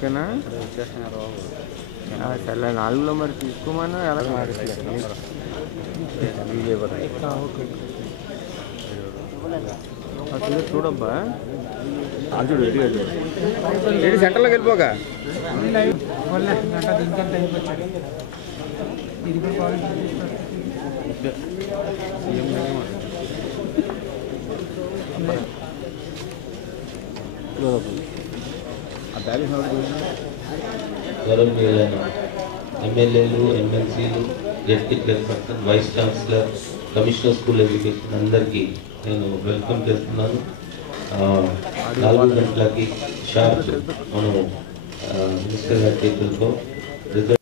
ఓకేనా సరే 4లో మరి తీసుకోమని ఎలా చూడబ్బా చూడు ఏంటి సెంటర్లోకి వెళ్ళిపోక గౌరవనీయులైన ఎమ్మెల్యేలు ఎమ్మెల్సీలు ZP chairperson vice chancellor commissioner school education అందరికీ నేను వెల్కమ్ చేస్తున్నాను. 4 గంటలకి షార్ప్ మనం మినిస్టర్ గారి చేతులతో రిజల్ట్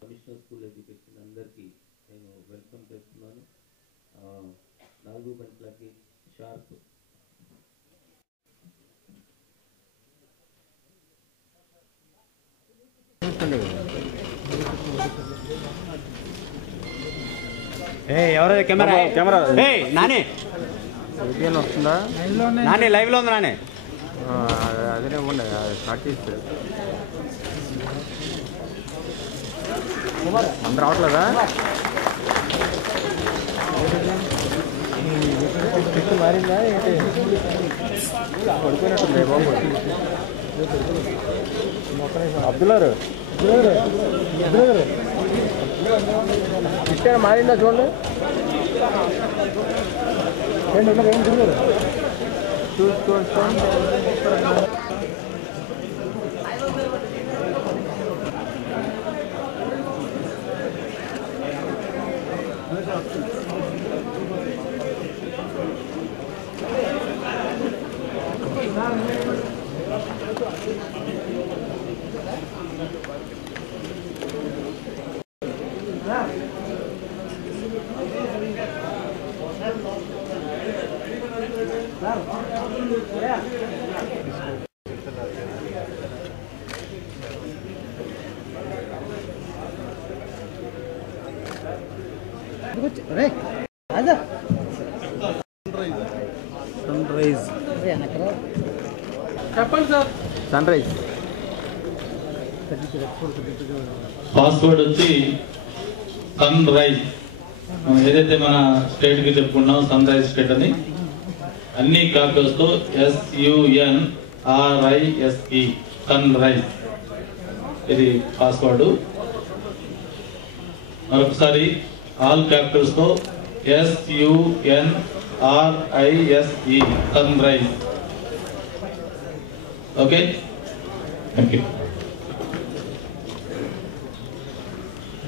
కమిషనర్ స్కూల్ ఎడ్యుకేషన్ అందరికీ నేను వెల్కమ్ చేస్తున్నాను. 4 గంటలకి షార్ప్ ఎవరో కెమెరా నాని వస్తుందా నాని లైవ్ లో ఉంది నాని అదే ఇవ్వండి స్టార్ట్ చేస్తారు అందరు రావట్లేదా మారిందా ఏంటి పడిపోయినట్టుంది బాబు అబ్దుల్లారు ఇష్టం మారిందా చూడండి చూసుకోండి సన్ రైజ్ పాస్వర్డ్ వచ్చి సన్ రైజ్. ఏదైతే మన స్టేట్ కి చెప్పుకున్నాం సన్ రైజ్ స్టేట్ అని అన్ని క్యాపిటల్స్ తో SUNRISE సన్ రైజ్ ఇది పాస్వర్డ్. మరొకసారి ఆల్ క్యాపిటల్స్ తో SUNRISE sunrise. Okay thank you.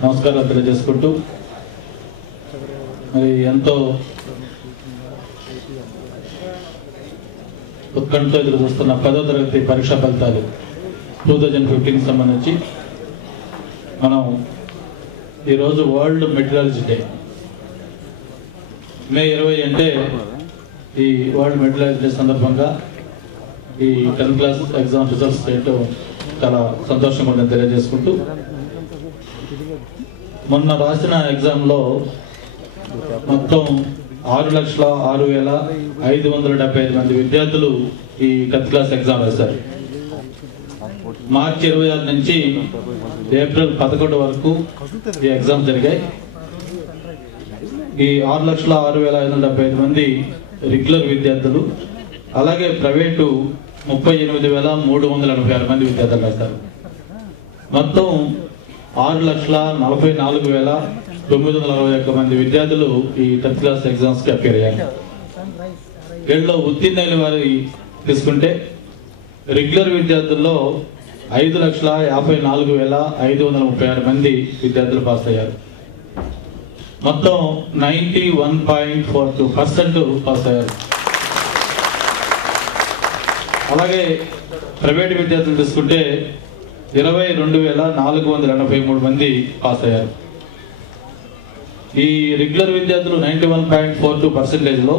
నమస్కారం తెలియజేసుకుంటూ మరి ఎంతో ఉత్కంఠతో ఎదురు చూస్తున్న 10వ తరగతి పరీక్షా ఫలితాలు 2015 సంబంధించి మనం ఈరోజు వరల్డ్ మెటీరియాలజీ డే. మే 20 అంటే ఈ వరల్డ్ మెటీరియాలజీ డే సందర్భంగా ఈ 10th క్లాస్ ఎగ్జామ్ రిజల్ట్స్ చేయటం చాలా సంతోషంగా ఉందని తెలియజేసుకుంటూ మొన్న రాసిన ఎగ్జామ్లో మొత్తం 6,06,575 మంది విద్యార్థులు ఈ 10th క్లాస్ ఎగ్జామ్ వేశారు. మార్చి 26 నుంచి ఏప్రిల్ 11 వరకు ఈ ఎగ్జామ్ జరిగాయి. ఈ 6,06,575 మంది రెగ్యులర్ విద్యార్థులు, అలాగే ప్రైవేటు 38,386 మంది విద్యార్థులు రాశారు. మొత్తం 6,44,961 మంది విద్యార్థులు ఈ 10th క్లాస్ ఎగ్జామ్స్ కి అపేర్ అయ్యారు. వీళ్ళలో ఉత్తీర్ణులైన వారి తీసుకుంటే రెగ్యులర్ విద్యార్థుల్లో 5,54,536 మంది విద్యార్థులు పాస్ అయ్యారు. మొత్తం 91.42% పాస్ అయ్యారు. అలాగే ప్రైవేట్ విద్యార్థులు తీసుకుంటే 22,483 మంది పాస్ అయ్యారు. ఈ రెగ్యులర్ విద్యార్థులు 91.42%లో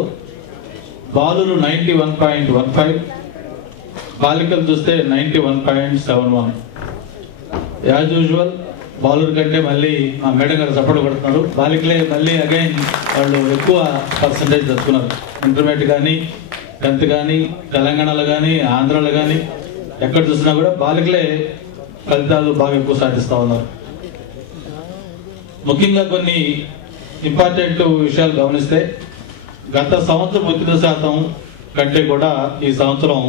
బాలురు 91.15, బాలికలు చూస్తే 91.71. యాజ్ యూజువల్ బాలురు కంటే మళ్ళీ మా మేడం గారు సపోర్ట్ కొడుతున్నారు. బాలికలే మళ్ళీ అగైన్ వాళ్ళు ఎక్కువ పర్సంటేజ్ తెచ్చుకున్నారు. ఇంటర్మీడియట్ కానీ 10th కానీ తెలంగాణలో కానీ ఆంధ్రాలో కానీ ఎక్కడ చూసినా కూడా బాలికలే ఫలితాలు బాగా ఎక్కువ సాధిస్తూ ఉన్నారు. ముఖ్యంగా కొన్ని ఇంపార్టెంట్ విషయాలు గమనిస్తే గత సంవత్సరం ఉత్తీర్ణ శాతం కంటే కూడా ఈ సంవత్సరం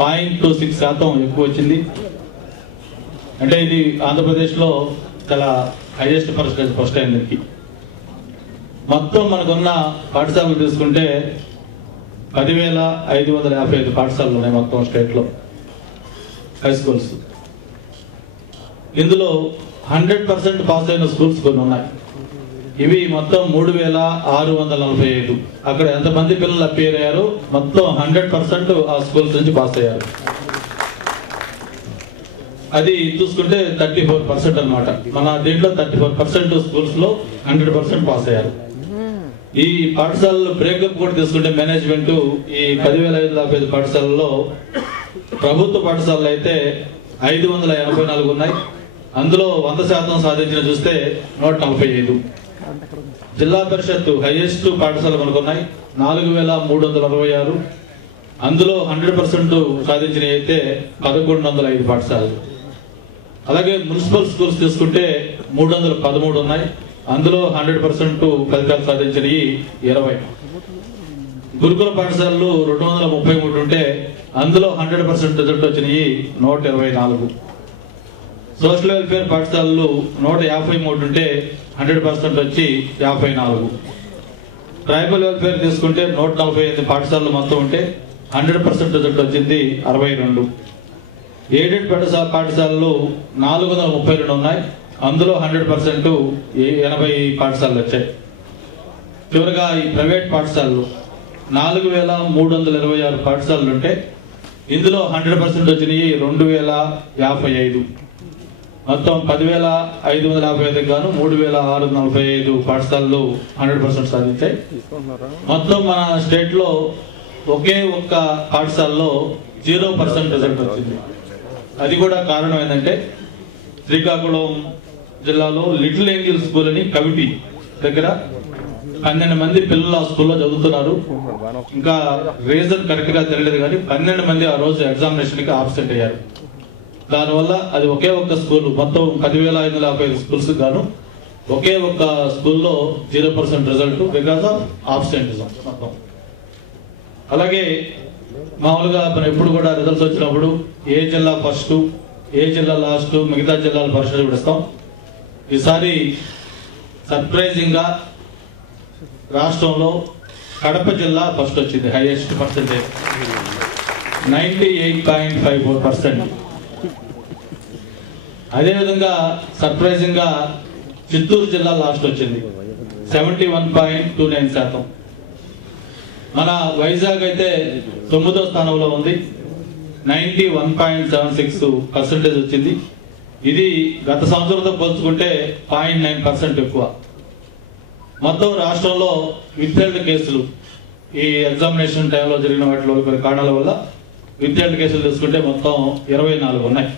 0.26% ఎక్కువ వచ్చింది. అంటే ఇది ఆంధ్రప్రదేశ్లో చాలా హైయెస్ట్ పర్సెంటేజ్ ఫస్ట్ అయింది. మొత్తం మనకున్న పాఠశాలలు తీసుకుంటే 10,555 పాఠశాలలు ఉన్నాయి మొత్తం స్టేట్లో హై స్కూల్స్. ఇందులో 100% పాస్ అయిన స్కూల్స్ కొన్ని ఉన్నాయి. ఇవి మొత్తం 3,645. అక్కడ ఎంతమంది పిల్లలు అపేర్ అయ్యారు, మొత్తం 100% ఆ స్కూల్స్ నుంచి పాస్ అయ్యారు. అది చూసుకుంటే 34% అన్నమాట. మన దీంట్లో 34% స్కూల్స్ లో 100% పాస్ అయ్యారు. ఈ పాఠశాలలో బ్రేకప్ కూడా తీసుకుంటే మేనేజ్మెంట్ ఈ 10,555 పాఠశాలలో ప్రభుత్వ పాఠశాలలు అయితే 584 ఉన్నాయి. అందులో 100% సాధించిన చూస్తే 145. జిల్లా పరిషత్ హైయెస్ట్ పాఠశాలలు మనకున్నాయి 4,366. అందులో 100% సాధించిన అయితే 1,105 పాఠశాలలు. అలాగే మున్సిపల్ స్కూల్స్ తీసుకుంటే 313 ఉన్నాయి. అందులో 100% ఫలితాలు సాధించినవి 20. గురుకుల పాఠశాలలు 233 ఉంటే అందులో 100% రిజల్ట్ వచ్చినవి 124. సోషల్ వెల్ఫేర్ పాఠశాలలు 153 ఉంటే 100% వచ్చి 54. ట్రైబల్ వెల్ఫేర్ తీసుకుంటే 148 పాఠశాలలు మొత్తం ఉంటే 100% రిజల్ట్ వచ్చింది 62. ఎయిడెడ్ పాఠశాలలు 432 ఉన్నాయి. అందులో 100% 80 పాఠశాలలు వచ్చాయి. చివరిగా ఈ ప్రైవేట్ పాఠశాలలు 4,326 పాఠశాలలు ఉంటే ఇందులో 100% వచ్చినాయి 2,055. మొత్తం 10,555 గాను 3,645 పాఠశాలలు 100% సాధించాయి. మొత్తం మన స్టేట్ లో ఒకే ఒక్క పాఠశాలలో 0% రిజల్ట్ వచ్చింది. అది కూడా కారణం ఏంటంటే శ్రీకాకుళం జిల్లాలో లిటిల్ ఏంజల్ స్కూల్ అని కవిటి దగ్గర 12 మంది పిల్లలు ఆ స్కూల్లో చదువుతున్నారు. ఇంకా రీజన్ కరెక్ట్ గా తెలియదు కానీ 12 మంది ఆ రోజు ఎగ్జామినేషన్ కి ఆబ్సెంట్ అయ్యారు. దానివల్ల అది ఒకే ఒక్క స్కూల్, మొత్తం 10,555 స్కూల్స్ గాను ఒకే ఒక్క స్కూల్లో 0% రిజల్ట్ బికాస్ ఆఫ్ ఆబ్సెంటిజం మొత్తం. అలాగే మామూలుగా మనం ఎప్పుడు కూడా రిజల్ట్స్ వచ్చినప్పుడు ఏ జిల్లా ఫస్ట్, ఏ జిల్లా లాస్ట్, మిగతా జిల్లాల పర్సెంటేజ్ కూడా ఇస్తాం. ఈసారి సర్ప్రైజింగ్ గా రాష్ట్రంలో కడప జిల్లా ఫస్ట్ వచ్చింది, హైయెస్ట్ పర్సెంటేజ్ 98.54%. అదేవిధంగా సర్ప్రైజింగ్ గా చిత్తూరు జిల్లా లాస్ట్ వచ్చింది 71.29%. మన వైజాగ్ అయితే 9వ స్థానంలో ఉంది 91.76% వచ్చింది. ఇది గత సంవత్సరంతో పోల్చుకుంటే 0.9% ఎక్కువ. మొత్తం రాష్ట్రంలో విత్హెల్డ్ కేసులు ఈ ఎగ్జామినేషన్ టైంలో జరిగిన వాటిలో కొన్ని కారణాల వల్ల విత్హెల్డ్ కేసులు తీసుకుంటే మొత్తం 24 ఉన్నాయి.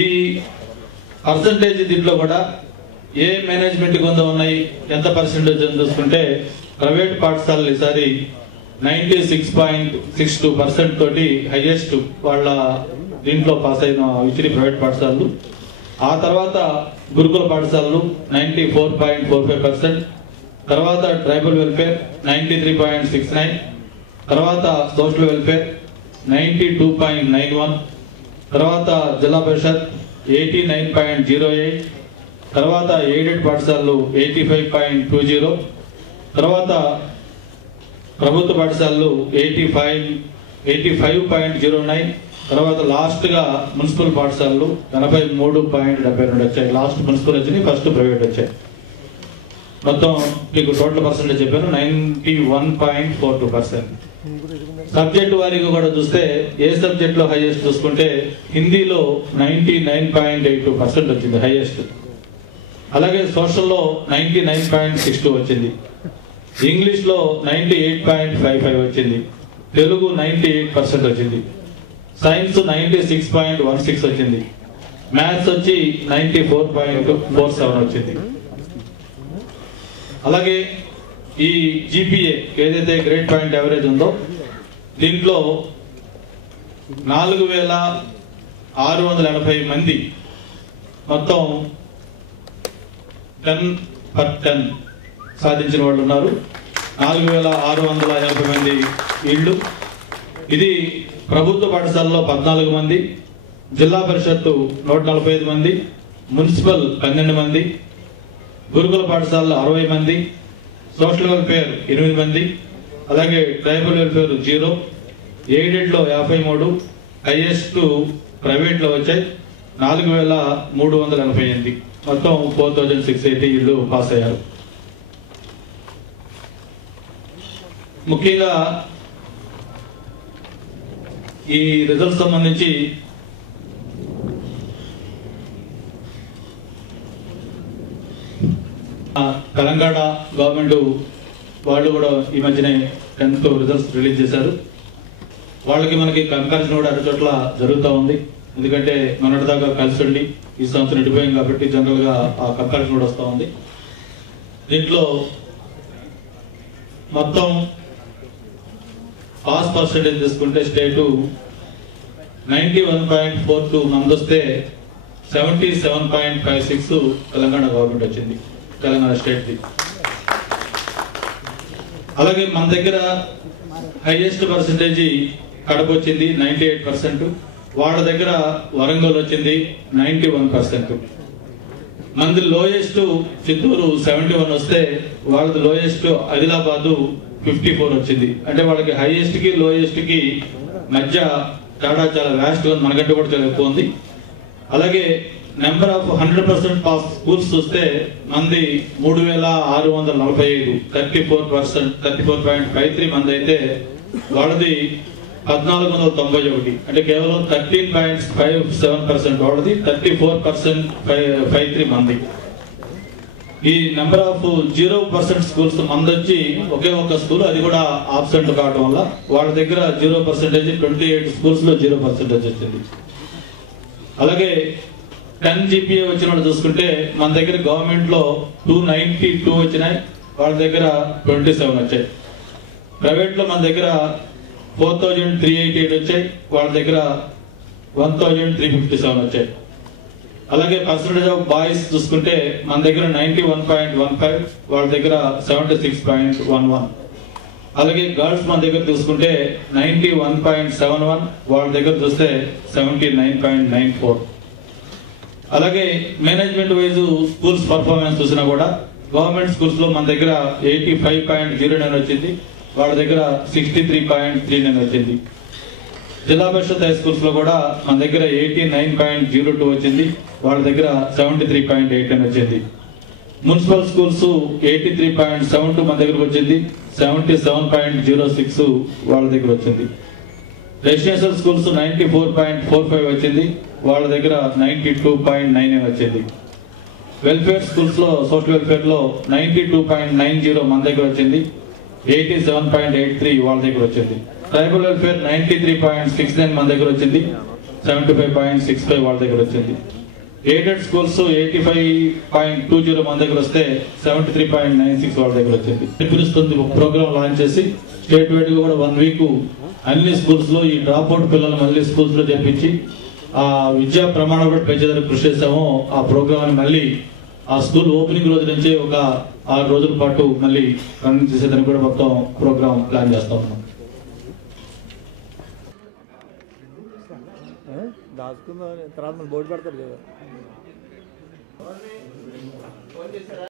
ఈ పర్సంటేజ్ దీంట్లో కూడా ఏ మేనేజ్మెంట్ కొంత ఉన్నాయి, ఎంత పర్సెంటేజ్ అని చూసుకుంటే ప్రైవేట్ పాఠశాలలు ఈసారి 96.62% తోటి హైయెస్ట్ వాళ్ళ దీంట్లో పాస్ అయిన ఇచ్చిన ప్రైవేట్ పాఠశాలలు. ఆ తర్వాత గురుకుల పాఠశాలలు 94.45%, తర్వాత ట్రైబల్ వెల్ఫేర్ 93.69, తర్వాత సోషల్ వెల్ఫేర్ 92.91, తర్వాత జిల్లా పరిషత్ 89.08, తర్వాత ఎయిడెడ్ పాఠశాలలు 85.20, తర్వాత ప్రభుత్వ పాఠశాలలు 85.09, తర్వాత లాస్ట్ గా మున్సిపల్ పాఠశాలలు 83.72 వచ్చాయి. లాస్ట్ మున్సిపల్ వచ్చినాయి, ఫస్ట్ ప్రైవేట్ వచ్చాయి. మొత్తం మీకు టోటల్ పర్సెంటేజ్ చెప్పాను 91.42%. సబ్జెక్ట్ వారీగా కూడా చూస్తే ఏ సబ్జెక్ట్ లో హైయెస్ట్ చూసుకుంటే హిందీలో 99.82% వచ్చింది హైయెస్ట్. అలాగే సోషల్లో 99.62 వచ్చింది. ఇంగ్లీష్లో 98.55 వచ్చింది. తెలుగు 98% వచ్చింది. సైన్స్ 96.16 వచ్చింది. మ్యాథ్స్ వచ్చి 94.47 వచ్చింది. అలాగే ఈ జీపీఏ ఏదైతే గ్రేడ్ పాయింట్ యావరేజ్ ఉందో దీంట్లో 4680 మంది మొత్తం 10/10 సాధించిన వాళ్ళు ఉన్నారు. 4680 మంది ఇళ్ళు. ఇది ప్రభుత్వ పాఠశాలలో 14 మంది, జిల్లా పరిషత్తు 145 మంది, మున్సిపల్ 12 మంది, గురుకుల పాఠశాలలో 60 మంది, సోషల్ వెల్ఫేర్ 8 మంది, అలాగే ట్రైబల్ వెల్ఫేర్ 0, ఎయిడెడ్లో 53, హైయెస్ట్ ప్రైవేట్లో వచ్చాయి 4388, మొత్తం 4680 ఇళ్ళు పాస్ అయ్యారు. ముఖ్యంగా ఈ రిజల్ట్ సంబంధించి తెలంగాణ గవర్నమెంట్ వాళ్ళు కూడా ఈ మధ్యనే 10th రిజల్ట్స్ రిలీజ్ చేశారు. వాళ్ళకి మనకి కంపారిజన్ కూడా అన్ని చోట్ల జరుగుతూ ఉంది. ఎందుకంటే మొన్నటిదాకా కలిసి ఉండి ఈ సంవత్సరం ఇడిపోయాం కాబట్టి జనరల్గా ఆ కంపారిజన్ కూడా వస్తూ ఉంది. దీంట్లో మొత్తం పాస్ పర్సెంటేజ్ తీసుకుంటే స్టేటు 91.42 మంది వస్తే 77.56 తెలంగాణ గవర్నమెంట్ వచ్చింది, తెలంగాణ స్టేట్ది. అలాగే మన దగ్గర హైయెస్ట్ పర్సెంటేజ్ కడప వచ్చింది 98%, వాళ్ళ దగ్గర వరంగల్ వచ్చింది 91%. మనది లోయెస్ట్ చిత్తూరు 71 వస్తే వాళ్ళది లోయెస్ట్ ఆదిలాబాదు 54 వచ్చింది. అంటే వాళ్ళకి హైయెస్ట్ కి లోయెస్ట్ కి మధ్య తేడా చాలా వ్యాస్ట్ గా మనకంటే కూడా చాలా ఎక్కువ ఉంది. అలాగే నెంబర్ ఆఫ్ 100% పాస్ స్కూల్స్ చూస్తే మంది 3645, 34.53 మంది అయితే వాళ్ళది 1491, అంటే కేవలం 13.57% వాళ్ళది 34.53 మంది. ఈ నెంబర్ ఆఫ్ 0% స్కూల్స్ మందొచ్చి ఒకే ఒక్క స్కూల్, అది కూడా ఆబ్సెంట్ కావడం వల్ల వాళ్ళ దగ్గర 0%, 28 స్కూల్స్ లో 0% వచ్చింది. అలాగే 10 GPA వచ్చిన వాళ్ళు చూసుకుంటే మన దగ్గర గవర్నమెంట్ లో 292 వచ్చినాయి, వాళ్ళ దగ్గర 27 వచ్చాయి. ప్రైవేట్ లో మన దగ్గర 4388 వచ్చాయి, వాళ్ళ దగ్గర 1357 వచ్చాయి. అలాగే పర్సంటేజ్ ఆఫ్ బాయ్స్ చూసుకుంటే మన దగ్గర 91.15, వాళ్ళ దగ్గర 76.11. అలాగే గర్ల్స్ మన దగ్గర చూసుకుంటే 91.71, వాళ్ళ దగ్గర చూస్తే 79.94. అలాగే మేనేజ్మెంట్ వైజ్ స్కూల్స్ పర్ఫార్మెన్స్ చూసినా కూడా గవర్నమెంట్ స్కూల్స్ లో మన దగ్గర 85.09 వచ్చింది, వాళ్ళ దగ్గర 63.39 వచ్చింది. జిల్లా పరిషత్ హై స్కూల్స్ లో కూడా మన దగ్గర 89.02 వచ్చింది, వాళ్ళ దగ్గర 73.89 వచ్చింది. మున్సిపల్ స్కూల్స్ 83.72 మన దగ్గరకు వచ్చింది, 77.06 వాళ్ళ దగ్గర వచ్చింది. రెసిడెన్షియల్ స్కూల్స్ 94.45 వచ్చింది, వాళ్ళ దగ్గర 92.99 వచ్చింది. వెల్ఫేర్ స్కూల్స్ లో సోషల్ వెల్ఫేర్ లో 92.90 మన దగ్గర వచ్చింది, 87.83 వాళ్ళ దగ్గర వచ్చింది. ట్రైబల్ వెల్ఫేర్ 93.69 మన దగ్గర వచ్చింది, 75.65 వాళ్ళ దగ్గర వచ్చింది. ఎయిడెడ్ స్కూల్స్ 85.20 మన దగ్గర వస్తే 73.96 వాళ్ళ దగ్గర వచ్చింది. పిలుస్తుంది ఒక ప్రోగ్రామ్ లాంచ్ చేసి స్టేట్ వైడ్ గా కూడా 1 వీక్ అన్ని స్కూల్స్ లో ఈ డ్రాప్ అవుట్ పిల్లలు మళ్ళీ స్కూల్స్ లో చేపించి ఆ విద్యా ప్రమాణం కూడా పెంచేదానికి కృషి చేసాము. ఆ ప్రోగ్రామ్ మళ్ళీ ఆ స్కూల్ ఓపెనింగ్ రోజు నుంచి ఒక 6 రోజుల పాటు మళ్ళీ రన్ చేసేదానికి కూడా మొత్తం ప్రోగ్రామ్ ప్లాన్ చేస్తా ఉన్నాం. దాచుకుందాం తర్వాత బోర్డు పెడతారు కదా.